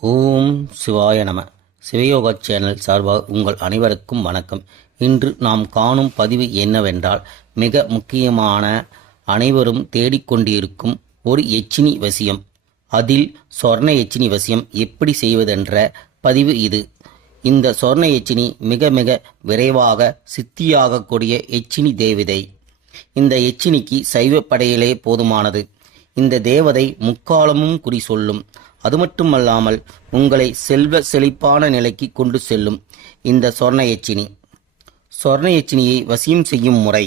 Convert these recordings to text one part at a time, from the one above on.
ஓம் சிவாய நம. சிவயோகா சேனல் சார்பாக உங்கள் அனைவருக்கும் வணக்கம். இன்று நாம் காணும் பதிவு என்னவென்றால் மிக முக்கியமான அனைவரும் தேடிக்கொண்டிருக்கும் ஒரு எச்சினி வசியம். அதில் சொர்ண எச்சினி வசியம் எப்படி செய்வதென்ற பதிவு இது. இந்த சொர்ண எச்சினி மிக மிக விரைவாக சித்தியாகக்கூடிய எச்சினி தேவதை. இந்த எச்சினிக்கு சைவ படையிலே போதுமானது. இந்த தேவதை முக்காலமும் குறி சொல்லும். அது மட்டுமல்லாமல் உங்களை செல்வ செழிப்பான நிலைக்கு கொண்டு செல்லும் இந்த சொர்ண எச்சினி சொர்ண எச்சினியை வசியம் செய்யும் முறை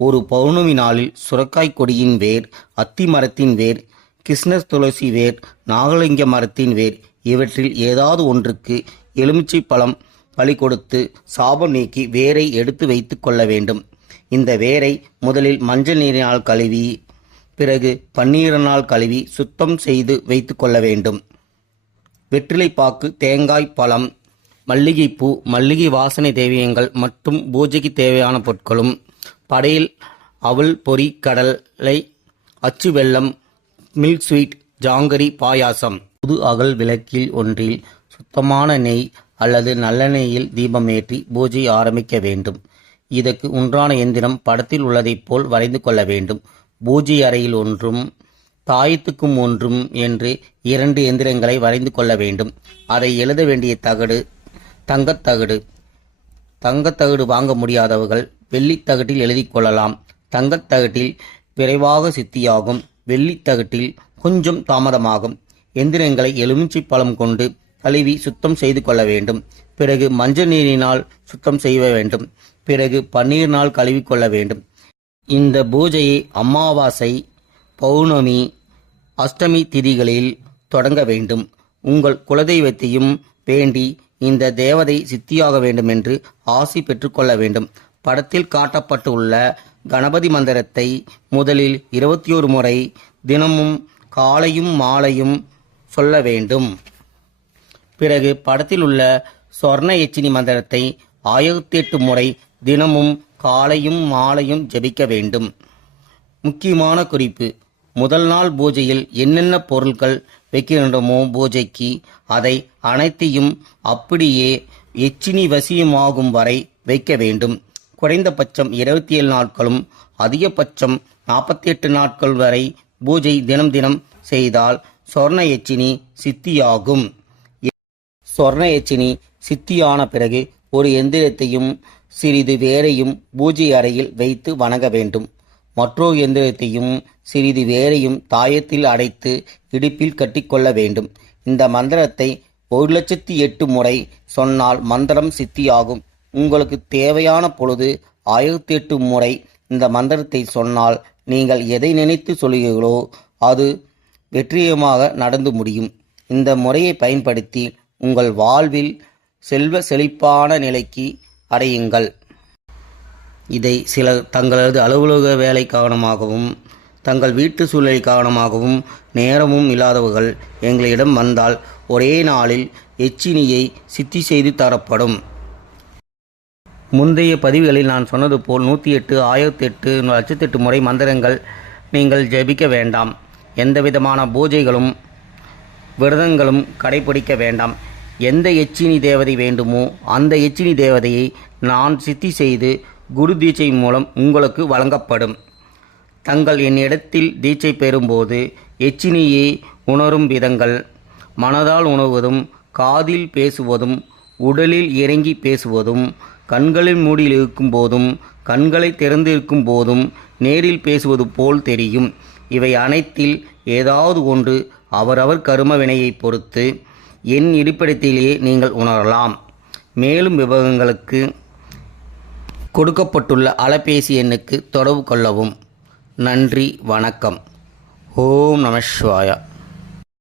ஒரு பௌர்ணமி நாளில் சுரக்காய் கொடியின் வேர் அத்தி மரத்தின் வேர் கிருஷ்ண துளசி வேர் நாகலிங்க மரத்தின் வேர் இவற்றில் ஏதாவது ஒன்றுக்கு எலுமிச்சை பழம் பலி கொடுத்து சாபம் நீக்கி வேரை எடுத்து வைத்து கொள்ள வேண்டும். இந்த வேரை முதலில் மஞ்சள் நீரினால் கழுவி பிறகு பன்னீரனால் கழுவி சுத்தம் செய்து வைத்து கொள்ள வேண்டும். வெற்றிலைப்பாக்கு தேங்காய் பழம் மல்லிகைப்பூ மல்லிகை வாசனை தேவியங்கள் மற்றும் பூஜைக்கு தேவையான பொருட்களும் படையில் அவல் பொறி கடலை அச்சு வெள்ளம் மில்க் ஸ்வீட் ஜாங்கரி பாயாசம். புது அகல் விளக்கில் ஒன்றில் சுத்தமான நெய் அல்லது நல்லெண்ணெயில் தீபமேற்றி பூஜை ஆரம்பிக்க வேண்டும். இதற்கு உன்றான எந்திரம் படத்தில் உள்ளதைப் போல் வரைந்து கொள்ள வேண்டும். பூஜை அறையில் ஒன்றும் தாயத்துக்கும் ஒன்றும் என்று இரண்டு எந்திரங்களை வரைந்து கொள்ள வேண்டும். அதை எழுத வேண்டிய தகடு தங்கத்தகடு தங்கத்தகடு வாங்க முடியாதவர்கள் வெள்ளித்தகட்டில் எழுதி கொள்ளலாம். தங்கத்தகட்டில் விரைவாக சித்தியாகும். வெள்ளித்தகட்டில் கொஞ்சம் தாமதமாகும். எந்திரங்களை எலுமிச்சை பழம் கொண்டு கழுவி சுத்தம் செய்து கொள்ள வேண்டும். பிறகு மஞ்சள் நீரினால் சுத்தம் செய்ய வேண்டும். பிறகு பன்னீரினால் கழுவிக்கொள்ள வேண்டும். இந்த பூஜையை அமாவாசை பௌர்ணமி அஷ்டமி திதிகளில் தொடங்க வேண்டும். உங்கள் குலதெய்வத்தையும் வேண்டி இந்த தேவதை சித்தியாக வேண்டும் என்று ஆசி பெற்றுக்கொள்ள வேண்டும். படத்தில் காட்டப்பட்டுள்ள கணபதி மந்திரத்தை முதலில் இருபத்தி ஒரு முறை தினமும் காலையும் மாலையும் சொல்ல வேண்டும். பிறகு படத்தில் உள்ள சொர்ண எச்சினி மந்திரத்தை ஆயிரத்தி எட்டு முறை தினமும் காலையும் மாலையும் ஜெபிக்க வேண்டும். முக்கியமான குறிப்பு முதல் நாள் பூஜையில் என்னென்ன பொருட்கள் வைக்கின்றோமோ பூஜைக்கு அதை அனைத்தையும் அப்படியே எச்சினி வசியமாகும் வரை வைக்க வேண்டும். குறைந்தபட்சம் இருபத்தி ஏழு நாட்களும் அதிகபட்சம் நாற்பத்தி எட்டு நாட்கள் வரை பூஜை தினம் தினம் செய்தால் சொர்ண எச்சினி சித்தியாகும். சொர்ண எச்சினி சித்தியான பிறகு ஒரு எந்திரத்தையும் சிறிது வேரையும் பூஜை அறையில் வைத்து வணங்க வேண்டும். மற்றொரு எந்திரத்தையும் சிறிது வேரையும் தாயத்தில் அடைத்து இடுப்பில் கட்டிக்கொள்ள வேண்டும். இந்த மந்திரத்தை ஒரு லட்சத்தி எட்டு முறை சொன்னால் மந்திரம் சித்தியாகும். உங்களுக்கு தேவையான பொழுது ஆயிரத்தி எட்டு முறை இந்த மந்திரத்தை சொன்னால் நீங்கள் எதை நினைத்து சொல்கிறீர்களோ அது வெற்றியமாக நடந்து முடியும். இந்த முறையை பயன்படுத்தி உங்கள் வாழ்வில் செல்வ செழிப்பான நிலைக்கு அடையுங்கள் இதை சிலர் தங்களது அலுவலக வேலை காரணமாகவும் தங்கள் வீட்டு சூழ்நிலை காரணமாகவும் நேரமும் இல்லாதவர்கள் எங்களிடம் வந்தால் ஒரே நாளில் எச்சினியை சித்தி செய்து தரப்படும். முந்தைய பதிவுகளில் நான் சொன்னது போல் நூற்றி எட்டு ஆயிரத்தி எட்டு லட்சத்தெட்டு முறை மந்திரங்கள் நீங்கள் ஜெபிக்க வேண்டாம். எந்த விதமான பூஜைகளும் விரதங்களும் கடைபிடிக்க வேண்டாம். எந்த எச்சினி தேவதை வேண்டுமோ அந்த எச்சினி தேவதையை நான் சித்தி செய்து குரு தீட்சை மூலம் உங்களுக்கு வழங்கப்படும். தங்கள் என்னிடத்தில் தீட்சை பெறும்போது எச்சினியை உணரும் விதங்கள் மனதால் உணர்வதும் காதில் பேசுவதும் உடலில் இறங்கி பேசுவதும் கண்களில் மூடியில் இருக்கும் போதும் கண்களை திறந்திருக்கும் போதும் நேரில் பேசுவது போல் தெரியும். இவை அனைத்தில் ஏதாவது ஒன்று அவரவர் கரும வினையை பொறுத்து என் இருப்பிடத்திலேயே நீங்கள் உணரலாம். மேலும் விவரங்களுக்கு கொடுக்கப்பட்டுள்ள அலைபேசி எண்ணுக்கு தொடர்பு கொள்ளவும். நன்றி வணக்கம். ஓம் நம